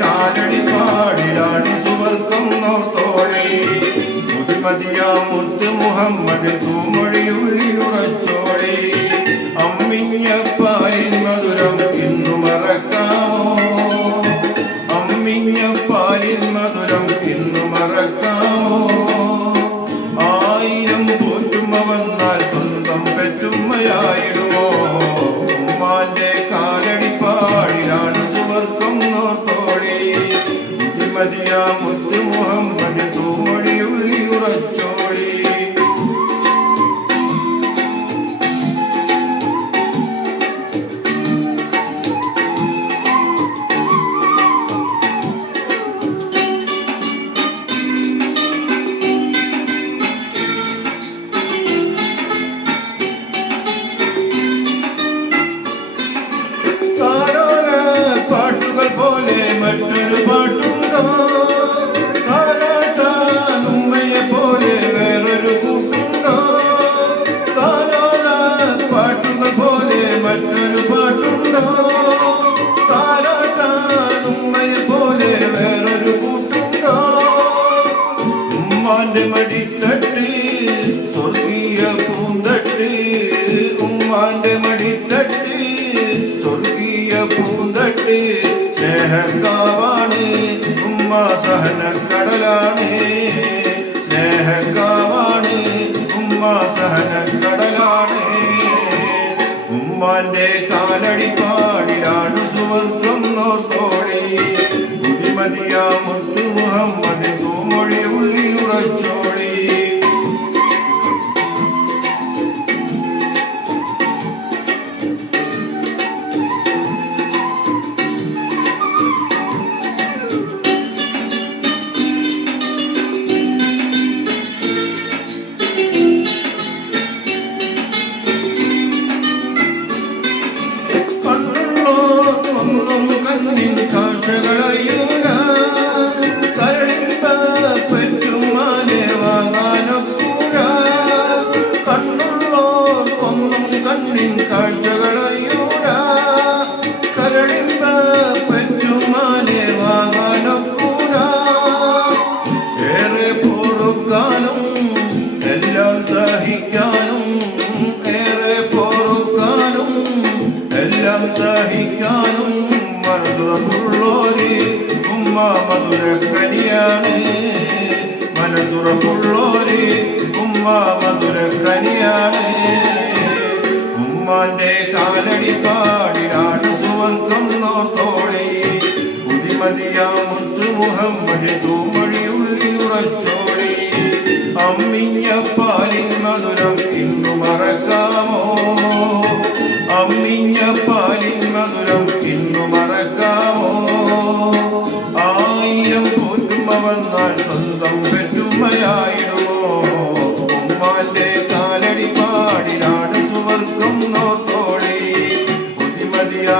കാലടി പാടിലാണ് സുവർക്കം നോർത്തോളെ പുതുമതിയാ മുത്ത് മുഹമ്മദിൽ തൂമൊഴിയുള്ളിലുറച്ചോളെ അമ്മിഞ്ഞ പാലിൻ മധുരം ഇന്നു മറക്കാമോ അമ്മിഞ്ഞ പാലിൻ മധുരം ഇന്നു മറക്കാമോ ആയിരം പോറ്റുമ്മ വന്നാൽ സ്വന്തം പെറ്റുമ്മയായിടുമോ ഉമ്മാന്റെ കാലടി പാടിലാണ് സുവർക്കം നോർത്തോളെ പുതുമതിയാ മുത്ത് മുഹമ്മദിൽ തൂമൊഴിയുള്ളിലുറച്ചോളെ മറ്റൊരു പാട്ടുണ്ടോ താരാട്ടാൻ ഉമ്മയെ പോലെ വേറൊരു കൂട്ടുണ്ടോ താലോല പാട്ടുകൾ പോലെ മറ്റൊരു പാട്ടുണ്ടോ താരാട്ടാൻ ഉമ്മയെ പോലെ വേറൊരു കൂട്ടുണ്ടോ ഉമ്മാന്റെ മടിത്തട്ട് സ്വർഗീയ പൂന്തട്ട് ഉമ്മാന്റെ മടിത്തട്ട് സ്വർഗീയ പൂന്തട്ട് സ്നേഹക്കാവാണ് ഉമ്മ സഹനക്കടലാണ് സ്നേഹക്കാവാണ് ഉമ്മ സഹനക്കടലാണ് ഉമ്മാന്റെ കാലടി പാടിലാണ് സുവർക്കം നോർത്തോളെ പുതുമതിയാ മുത്ത് മുഹമ്മദിൻ തൂമൊഴി ഉള്ളിലുറച്ചോളെ കണ്ണിൻ കാഴ്ചകളറിയൂല കരളിമ്പ പെറ്റുമാനെ വാങ്ങാനൊക്കൂല കണ്ണുള്ളോർക്കൊന്നും കണ്ണിൻ കാഴ്ചകളറിയൂല കരളിമ്പ പെറ്റുമാനെ വാങ്ങാനൊക്കൂല ഏറെ പൊറുക്കാനും എല്ലാം സഹിക്കാനും ഏറെ പൊറുക്കാനും എല്ലാം സഹിക്കാനും മനസുറപ്പുള്ളോര് ഉമ്മ മധുരക്കനിയാണ് മനസുറപ്പുള്ളോര് ഉമ്മ മധുരക്കനിയാണ് ഉമ്മാന്റെ കാലടി പാടിലാണ് സുവർക്കം നോർത്തോളെ പുതുമതിയാ മുത്ത് മുഹമ്മദിൻ തൂമൊഴിയുള്ളിലുറച്ചോളെ അമ്മിഞ്ഞ പാലിൻ മധുരം ഇന്നു മറക്കാമോ അമ്മിഞ്ഞ പാലിൻ മധുരം ഇന്നു മറക്കാമോ ആയിരം പോറ്റുമ്മ വന്നാൽ സ്വന്തം പെറ്റുമ്മയായിടുമോ ഉമ്മാന്റെ കാലടി പാടിലാണ് സുവർക്കം നോർത്തോളെ പുതുമതിയാ